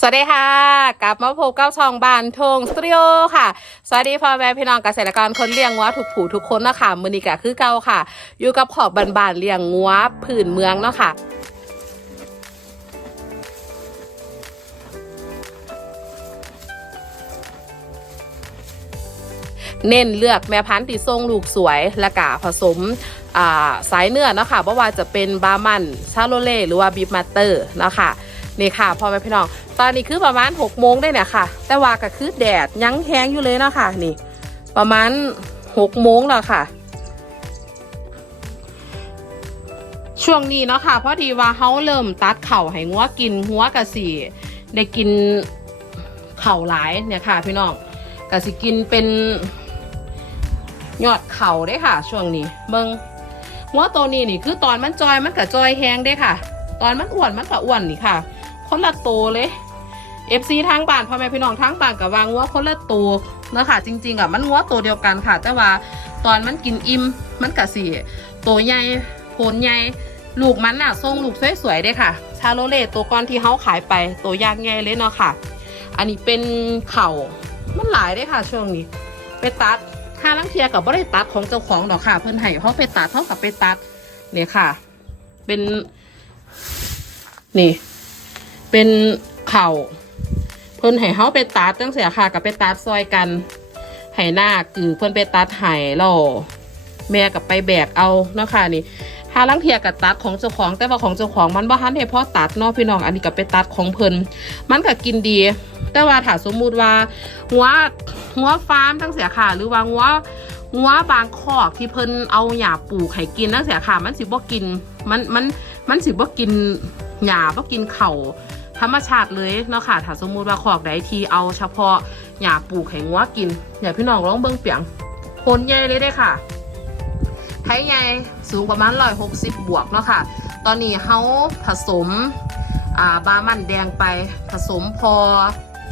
สวัสดีค่ะ กลับมาพบกับช่องบานทงสตูดิโอค่ะ สวัสดีพ่อแม่พี่น้องเกษตรกรคนเลี้ยงงัวถูกผูทุกคนนะคะมือนี้ก็คือเก่าค่ะ อยู่กับขอบบานๆเลี้ยงงัวผื่นเมืองเนาะค่ะเน้นเลือกแม่พันธุ์ที่ทรงลูกสวยและกะผสมสายเนื้อเนาะค่ะเพราะว่าจะเป็นบามันชาโลเล่หรือว่าบีฟมาเตอร์เนาะค่ะ นี่ค่ะพ่อแม่พี่น้อง ตอนนี้คือประมาณ6โมงได้เนี่ยค่ะ แต่ว่าก็คือแดดยังแห้งอยู่เลยเนาะค่ะ นี่ ประมาณ6โมงแล้วค่ะ ช่วงนี้เนาะค่ะพอดีว่าเขาเริ่มตัดเข่าให้งัวกินงัวกะสีได้กินเข่าหลายเนี่ยค่ะ พี่น้องกะสิกินเป็นยอดเข่าได้ค่ะ ช่วงนี้เบิงหัวตัวนี้นี่คือตอนมันจอยมันกับจอยแห้งได้ค่ะ ตอนมันอ้วนมันกับอ้วนนี่ค่ะ คนละตัวเลยเอฟซีทางบ้านพ่อแม่พี่น้องทางบ้านกับวางวัวคนละตัวเนาะค่ะจริงๆอะมันวัวตัวเดียวกันค่ะ แต่ว่าตอนมันกินอิ่มมันกับสีตัวใหญ่โผลใหญ่ลูกมันน่ะทรงลูกสวยๆได้ค่ะ ชาโลเล่ตัวก้อนที่เขาขายไปตัวยางใหญ่เลยเนาะค่ะ อันนี้เป็นเข่ามันหลายได้ค่ะ ช่วงนี้ ไปตัดค่าลังเทียกับบริตัดของเจ้าของดอกค่ะ เพิ่นให้เขาไปตัดเท่ากับไปตัดเนี่ยค่ะ เป็นนี่ เป็นเข่าเพิ่นให้เขาไปตัดตั้งเสียค่ะกับไปตัดซอยกันให้หน้าคือเพิ่นไปตัดไห้แล้วแม่กับไปแบกเอาเนาะค่ะนี่ถ้าลังเทียกับตัดของเจ้าของแต่ว่าของเจ้าของมันบ่ทันให้พ่อตัดเนาะพี่น้องอันนี้กับไปตัดของเพิ่นมันก็กินดี แต่ว่าถ้าสมมุติว่าหัวหัวฟาร์มตั้งเสียค่ะ หรือว่าหัวหัวบางคอกที่เพิ่นเอาหญ้าปลูกให้กินตั้งเสียค่ะ มันสิบ่กินมันมันมันสิบ่กินหญ้าบ่กินเข่า ธรรมชาติเลยเนาะค่ะถ้าสมมุติว่าคอกใดทีเอาเฉพาะหญ้าปลูกให้งัวกินอย่าพี่น้องลองเบิ่งเปียงโคนใหญ่เลยได้ค่ะไทยใหญ่สูงประมาณ160บวกเนาะค่ะ ตอนนี้เขาผสมอ่าบาร์มันแดงไป ผสมพอ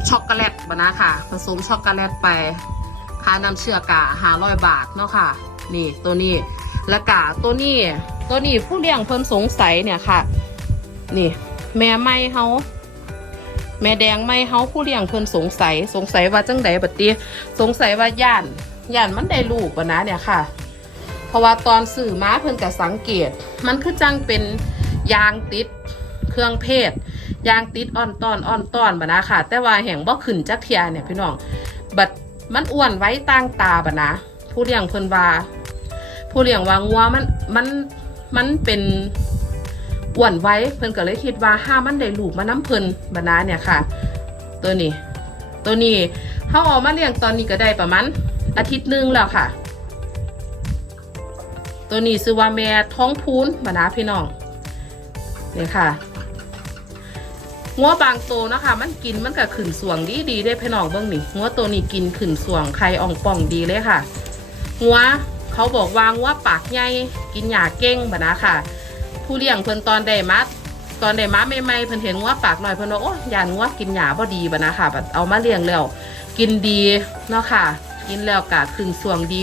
ช็อกโกแลตบะนะค่ะ ผสมช็อกโกแลตไปค่าน้ำเชื่อกะหาร้อยบาทเนาะค่ะ นี่ตัวนี้แล้วกะตัวนี้ตัวนี้ผู้เลี้ยงเพิ่นสงสัยเนี่ยค่ะ นี่ แม่ไม่เฮา แม่แดงไม่เฮาผู้เลี้ยงเพิ่นสงสัย สงสัยว่าจังใดบัดนี้สงสัยว่าย่านย่านมันได้ลูกบะนะเนี่ยค่ะ เพราะว่าตอนสื่อม้าเพิ่นก็สังเกต มันคือจังเป็นยางติดเครื่องเพศยางติดอ่อนตอนอ่อนตอนบะนะค่ะ แต่ว่าแห่งบ่ขึ้นจักเทียเนี่ยพี่น้องบัดมันอ้วนไว้ตั้งตาบะนะผู้เลี้ยงเพิ่นว่า ผู้เลี้ยงว่างัวมันมันมันเป็น อ้วนไว้เพิ่นก็เลยคิดว่าห้ามันได้ลูกมาน้ำเพิ่นบะนะเนี่ยค่ะ ตัวนี้ ตัวนี้เขาเออกมาเลี้ยงตอนนี้ก็ได้ประมาณอาทิตย์หนึงแล้วค่ะ ตัวนี้ซื้อว่าแม่ท้องพูนบะนะพี่น้องเนี่ยค่ะงัวบางโตนะคะ มันกินมันก็ขึ้นสวงดีดีได้พี่น้องเบ้างนี่งัวตัวนี้กินขึ้นสวงไข่อ่องป่องดีเลยค่ะงัวเขาบอกวางว่าปากใหญ่กินหยาเก้งบะนะค่ะ ผู้เลี้ยงเพิ่นตอนได้มาตอนได้มาใหม่ๆเพิ่นเห็นงัวปากหน่อยเพิ่นว่าโอ้ยานงัวกินหยาบ่ดีบะนะค่ะแบบเอามาเลี้ยงแล้ว กินดีเนาะค่ะ กินแล้วกะขึ้นสวงดี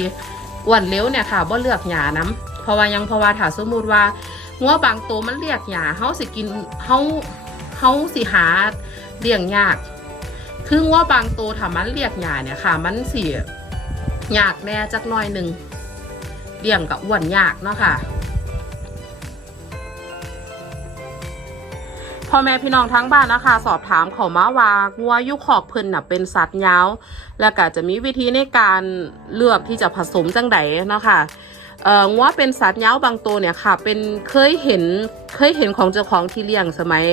อ้วนเร็วเนี่ยค่ะบ่เลือกหยาน้ำเพราะว่ายังเพราะว่าถ้าสมมุติว่างัวบางตัวมันเรียกหยาเฮาสิกินเฮาเฮาสิหาเลี้ยงยากคืองัวบางตัวถ้ามันเรียกหยาเนี่ยค่ะ มันสิยากแน่จักหน่อยหนึ่งเลี้ยงกับอ้วนยากเนาะค่ะ พ่อแม่พี่น้องทั้งบ้านนะคะ สอบถามเขามาว่างัวยุคขอกเพิ่นน่ะเป็นสัตว์ยาว แล้วก็จะมีวิธีในการเลือกที่จะผสมจังไดนะคะเอ่องัวเป็นสัตว์เย้าบางตัวเนี่ยค่ะ เป็นเคยเห็นเคยเห็นของเจ้าของที่เลี้ยงสมัย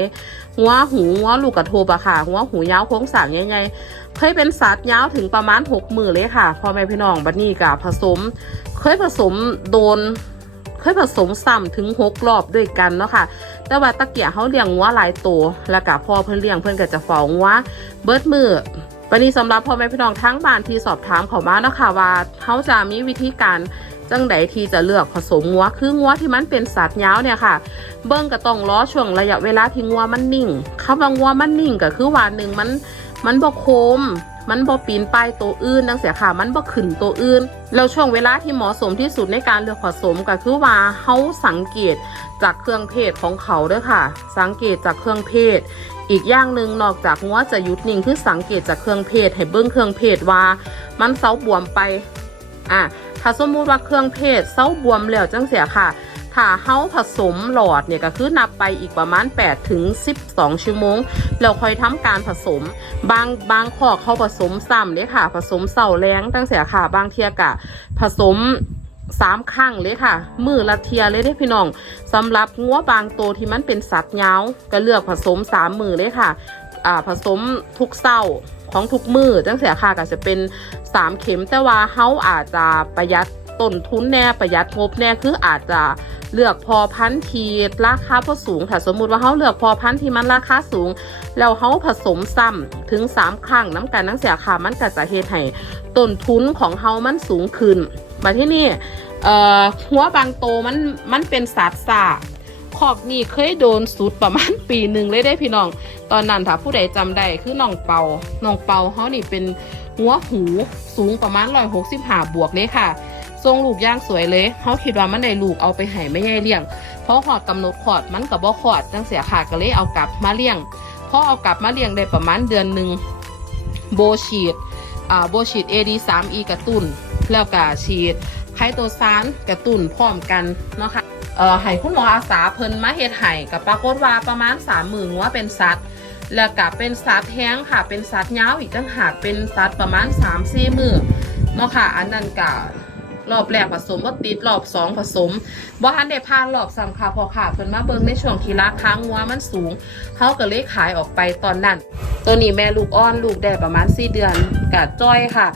งัวหูงัวลูกกระโทบอะค่ะงัวหูยาวโค้งสางใหญ่ๆเคยเป็นสัตว์ยาวถึงประมาณหกมือเลยค่ะพ่อแม่พี่น้องบัดนี้กับผสม เคยผสมโดนเคยผสมซ้ำถึงหกรอบด้วยกันเนาะค่ะ แต่ว่าตะเกียเขาเลี้ยงงัวหลายตัวแล้วก็พ่อเพิ่นเลี้ยงเพิ่นก็จะเฝ้างัวเบิดมือวันนี้สำหรับพ่อแม่พี่น้องทั้งบ้านที่สอบถามเขามาเนาะค่ะว่าเขาจะมีวิธีการจังใดที่จะเลือกผสมงัวคืองัวที่มันเป็นสัตว์ยาวเนี่ยค่ะ เบิ้งก็ต้องล้อช่วงระยะเวลาที่งัวมันนิ่งคำว่างัวมันนิ่งก็คือว่าหนึ่งมันมันบ่โคม มันบ่ปีนป้ายตัวอื่นดังเสียค่ะ มันบ่ขึ้นตัวอื่น แล้วช่วงเวลาที่เหมาะสมที่สุดในการเลือกผสมก็คือว่าเฮาสังเกตจากเครื่องเพศของเขาด้อค่ะ สังเกตจากเครื่องเพศ อีกอย่างหนึ่งนอกจากงัวจะหยุดนิ่งคือสังเกตจากเครื่องเพศ ให้เบิ้งเครื่องเพศว่า มันเซาบวมไป อะถ้าสมมุติว่าเครื่องเพศเซาบวมแล้วจังเสียค่ะ ถ้าเฮาผสมหลอดเนี่ยก็คือนับไปอีกประมาณ8ถึง12 ชั่วโมง แล้วค่อยทำการผสม บางบางข้อเขาผสมซ้ำเลยค่ะ ผสมเสาแรงตั้งเสียค่ะ บางเทียกะ ผสมสามครั้งเลยค่ะ มือละเทียเลยเด้พี่น้องสำหรับงัวบางตัวที่มันเป็นสัตว์ยาวก็เลือกผสมสามมือเลยค่ะอ่าผสมทุกเศร้าของทุกมือจังเสียค่ะก็จะเป็น3เข็มแต่ว่าเฮาอาจจะประหยัด ต้นทุนแน่ประหยัดงบแน่คืออาจจะเลือกพอพันธุ์ที่ราคาพอสูงถ้าสมมุติว่าเฮาเลือกพอพันธุ์ที่มันราคาสูง แล้วเฮาผสมซ้ำถึง 3 ครั้งน้ำกันนังเสียค่ะมันก็จะเฮ็ดให้ต้นทุนของเฮามันสูงขึ้นมาที่นี่หัวบางโตมันมันเป็นสัตว์ซ่าขอบนี่เคยโดนสุดประมาณปีหนึ่งเลยได้พี่น้อง ตอนนั้นถ้าผู้ใดจำได้คือน้องเปาน้องเปาเขานี่เป็นหัวหูสูงประมาณร้อยหกสิบห้าบวกเลยค่ะ ทรงลูกย่างสวยเลยเขาคิดว่ามันได้ลูกเอาไปให้ไม่ใหญ่เลี้ยงเพราะหอดกำหนดขอดมันกับบ่ขอดจังเสียค่ะก็เลยเอากลับมาเลี้ยงพอเอากลับมาเลี้ยงได้ประมาณเดือนหนึ่งโบฉีดอ่าโบฉีด AD3E กระตุ้นแล้วก็ฉีดไคโตซานกระตุ้นพร้อมกันเนาะค่ะเอ่อให้คุณหมออาสาเพิ่นมาเฮ็ดให้กับปรากฏว่าประมาณ3 0,000ว่าเป็นสัตว์แล้วก็เป็นสัตว์แห้งค่ะ เป็นสัตว์ยาวอีกต่างหากเป็นสัตว์ประมาณ3 4มื้อเนาะค่ะ อันนั้นก็ รอบแรกผสมบ่ติดรอบสองผสมบ่ทันได้ผ่านรอบสามค่ะพอค่ะเพิ่นมาเบิ่งในช่วงที่ราคางัวมันสูงเฮาก็เลยขายออกไปตอนนั้น ตัวนี้แม่ลูกอ่อนลูกได้ประมาณ4เดือนกับจ้อยค่ะ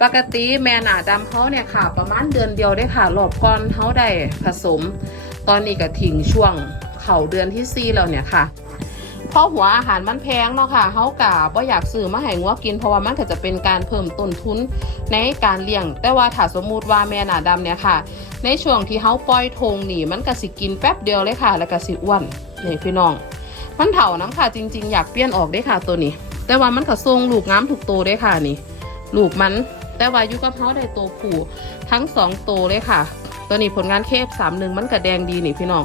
ปกติแม่หนาดำเขาเนี่ยค่ะ ประมาณเดือนเดียวได้ค่ะรอบก่อนเขาได้ผสม ตอนนี้ก็ทิ้งช่วงเข่าเดือนที่สี่แล้วเนี่ยค่ะ เพราะหัวอาหารมันแพงเนาะค่ะเขากะบ่อยากซื้อมาให้งัวกิน เพราะว่ามันก็จะเป็นการเพิ่มต้นทุนในการเลี้ยง แต่ว่าถ้าสมมุติว่าแม่หนาดำเนี่ยค่ะ ในช่วงที่เขาปล่อยทงนี่มันก็สิกินแป๊บเดียวเลยค่ะ แล้วก็สิอ้วนนี่พี่น้อง มันเถาน้ำค่ะจริง ๆ อยากเปลี่ยนออกได้ค่ะตัวนี้ แต่ว่ามันก็ทรงลูกงามถูกโตวได้ค่ะนี่ลูกมันแต่ว่ายู่กับเขาได้โตผู้ทั้งสองตัวเลยค่ะ ตัวนี้ผลงานเคฟสามหนึ่งมันก็แดงดีนี่พี่น้อง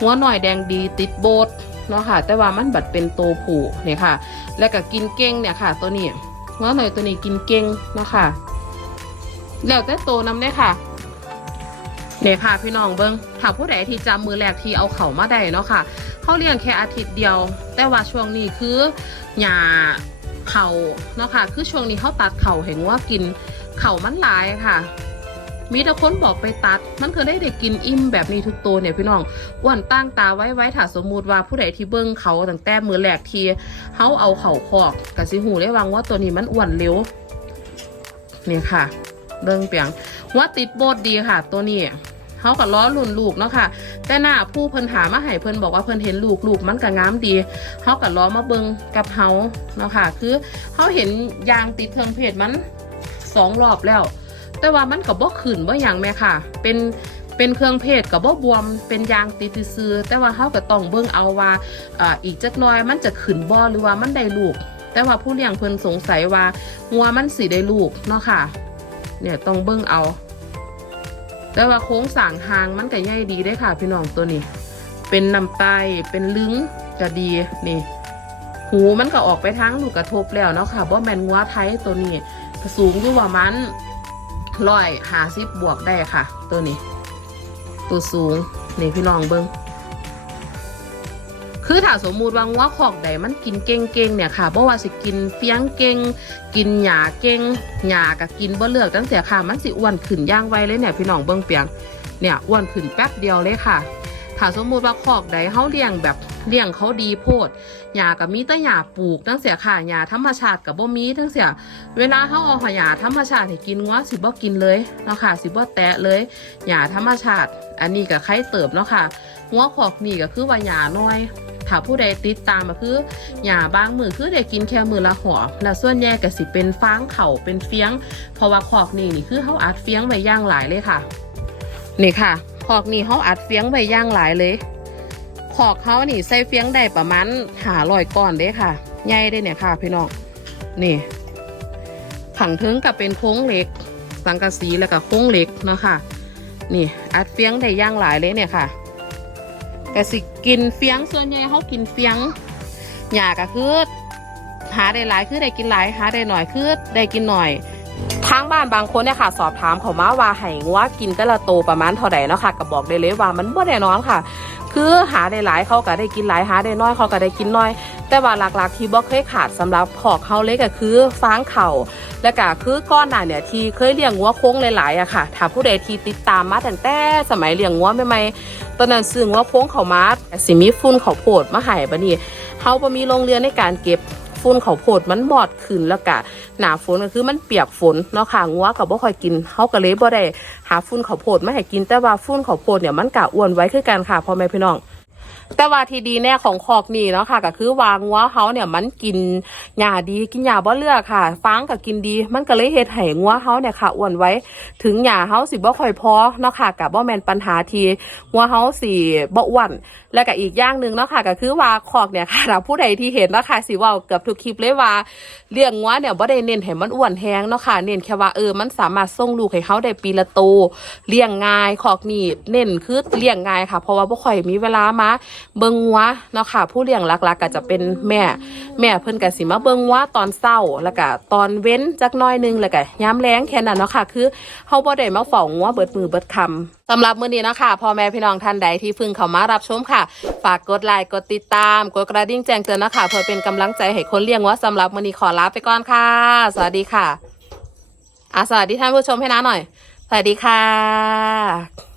หัวหน่อยแดงดีติดโบส เนาะค่ะ แต่ว่ามันบัดเป็นโตผูเนี่ยค่ะ แล้วก็กินเก่งเนี่ยค่ะ ตัวนี้หัวหน่อยตัวนี้กินเก่งเนาะค่ะ แล้วแต่โตน้ำเนี่ยค่ะเนี่ยค่ะพี่น้องเบิ้งถ้าผู้ใดที่จำมือแรกที่เอาเข่ามาได้เนาะค่ะเขาเลี้ยงแค่อาทิตย์เดียว แต่ว่าช่วงนี้คือหญ้าเข่าเนาะค่ะ คือช่วงนี้เขาตัดเข่าเห็นว่ากินเข่ามันหลายค่ะ มีแต่คนบอกไปตัด มันคือได้เด็กกินอิ่มแบบนี้ทุกตัวเนี่ยพี่น้องอ้วนตั้งตาไว้ไว้ถ้าสมมติว่าผู้ใดที่เบิ้งเขาตั้งแต่มือแรกทีเขาเอาเข่าคอกกะสิหูได้วางว่าตัวนี้มันอ้วนเร็วเนี่ยค่ะเบิ้งเปียงว่าติดโบดดีค่ะ ตัวนี้เขาก็ล้อลุ่นลูกเนาะค่ะ แต่หน้าผู้เพิ่นหามาให้เพิ่นบอกว่าเพิ่นเห็นลูกลูกมันก็งามดีเขาก็ล้อมาเบิงกับเฮาเนาะค่ะ คือเขาเห็นยางติดเทิงเพจมันสองรอบแล้ว แต่ว่ามันก็บ่ขึ้นบ่หยังแม่ค่ะ เป็นเป็นเครื่องเพศกับบ่บวมเป็นยางติดซื่อแต่ว่าเขาก็ต้องเบิ่งเอาว่าอ่าอีกจักน่อยมันจะขึ้นบ่หรือว่ามันได้ลูก แต่ว่าผู้เลี้ยงเพิ่นสงสัยว่างัวมันสิได้ลูกเนาะค่ะ เนี่ยต้องเบิ่งเอา แต่ว่าโค้งสางหางมันก็ใหญ่ดีได้ค่ะ พี่น้องตัวนี้ เป็นน้ำไตเป็นลึงก็ดีนี่ หูมันก็ออกไปทางลูกกระทบแล้วเนาะค่ะว่แมนงัวไทยตัวนี้สูงอยู่ประมาณ ร้อยหาสิบบวกได้ค่ะ ตัวนี้ ตัวสูงนี่พี่น้องเบิ้งคือถ้าสมมุติว่างัวขอกใดมันกินเก่งๆเนี่ยค่ะเพราะว่าสิกินเฟี้ยงเก่งกินหญ้าเก่งหญ้าก็กินบ่เลือกตั้งแต่ค่ะมันสิอ้วนขึ้นย่างไวเลยเนี่ยพี่น้องเบิ้งเปียงเนี่ยอ้วนขึ้นแป๊บเดียวเลยค่ะถ้าสมมุติว่าคอกใดเขาเลี้ยงแบบ เลี้ยงเขาดีโพดหญ้ากับมีแต่หญ้าปลูกตั้งเสียค่ะหญ้าธรรมชาติกับบ่มีทั้งเสีย เวลาเขาเอาหญ้าธรรมชาติให้กินงัวสิบ่กินเลยเนาะค่ะสิบ่แตะเลยหญ้าธรรมชาติ อันนี้ก็ไข่เติบเนาะค่ะงัวขอกนี่ก็คือว่าหญ้าน้อยถ้าผู้ใดติดตามก็คือหญ้าบางมือคือได้กินแค่มือละหัวแล้วส่วนใหญ่ก็สิเป็นฟางเข่าเป็นเฟี้ยง เพราะว่าขอกนี่นี่คือเขาอัดเฟี้ยงไว้ย่างหลายเลยค่ะ นี่ค่ะขอกนี่เขาอัดเฟี้ยงไว้ย่างหลายเลย อกเขานี่ใส่เฟียงได้ประมาณหาลอยก้อนเด้ค่ะใหญ่ได้เนี่ยค่ะ พี่น้องนี่ผังเทิงกับเป็นโค้งเหล็ก สังกะสีแล้วก็โค้งเหล็กนะคะนี่อัดเฟียงได้ย่างหลายเลยเนี่ยค่ะแต่สิกินเฟียงส่วนใหญ่เขากินเฟียงหญ้าก็คือหาได้หลายคือได้กินหลายหาได้หน่อยคือได้กินหน่อยทางบ้านบางคนเนี่ยค่ะ สอบถามเขามาว่าให้งัวกินแต่ละโตประมาณเท่าใดเนาะค่ะก็บอกได้เลยว่ามันบ่แน่นอนค่ะ คือหาได้หลายเขาก็ได้กินหลายหาได้น้อยเขาก็ได้กินน้อย แต่ว่าหลักๆที่บ่เคยขาดสำหรับขอกเขาเล็ก็คือฟางเข่าและก็คือก้อนหน่าเนี่ยที่เคยเลี้ยงงัวโค้งหลายๆอะค่ะถ้าผู้ใดที่ติดตามมาตั้งแต่สมัยเลี้ยงงัวใหม่ๆตอนนั้นซื้องว่าโค้งเขามาสิมีฟุ้นเขาโผดมาให้บัดนี้เขาบ่มีโรงเรียนในการเก็บ ฝุ่นเขาวโพดมันหมอดขึ้นแล้วก็หนาฝนก็คือมันเปียกฝนเนาะค่ะงัวกับบ่ค่อยกินเฮาก็เลยบ่ได้หาฝุ่นเขาวโพดมาให้กินแต่ว่าฝุ่นเขาวโพดเนี่ยมันกะอ้วนไว้คือกันค่ะพ่อแม่พี่น้อง แต่ว่าที่ดีแน่ของคอกนี่เนาะค่ะ ก็คือวางงัวเขาเนี่ยมันกินหญ้าดีกินหญ้าบ่เลือกค่ะฟางก็กินดี มันก็เลยเฮ็ดให้งัวเขาเนี่ยค่ะอ้วนไว้ ถึงหญ้าเขาสิบ่ค่อยพอเนาะค่ะก็บ่แมนปัญหาทีงัวเขาสิบ่อ้วนแล้วก็อีกอย่างหนึ่งเนาะค่ะก็คือว่าคอกเนี่ยค่ะถ้าผู้ใดที่เห็นเนาะค่ะสิว้าเกือบทุกคลิปเลยว่าเลี้ยงงัวเนี่ยบ่ได้เน้นให้มันอ้วนแฮงเนาะค่ะเน้นแค่ว่าเออมันสามารถส่งลูกให้เขาได้ปีละโตเลี้ยงง่ายคอกนี่เน้นคือเลี้ยงง่ายค่ะ เพราะว่าบ่ค่อยมีเวลามาเบิงงัวเนาะค่ะ ผู้เลี้ยงหลักๆก็จะเป็นแม่ แม่เพิ่นก็สิมาเบิงงัวตอนเช้าแล้วก็ตอนเว้นจักน้อยหนึงแล้วก็ยามแลงแค่นั้นเนาะค่ะ คือเฮาบ่ได้มาเฝ้างัวเบิดมือเบิดคำสำหรับมื้อนี้เนาะค่ะพ่อแม่พี่น้องท่านใดที่เพิ่งเข้ามารับชมค่ะ ฝากกดไลค์กดติดตาม กดกระดิ่งแจ้งเตือนนะคะเพื่อเป็นกำลังใจให้คนเลี้ยงวัวสำหรับมื้อนี้ขอลาไปก่อนค่ะ สวัสดีค่ะอะสวัสดีท่านผู้ชมให้น้าหน่อย สวัสดีค่ะ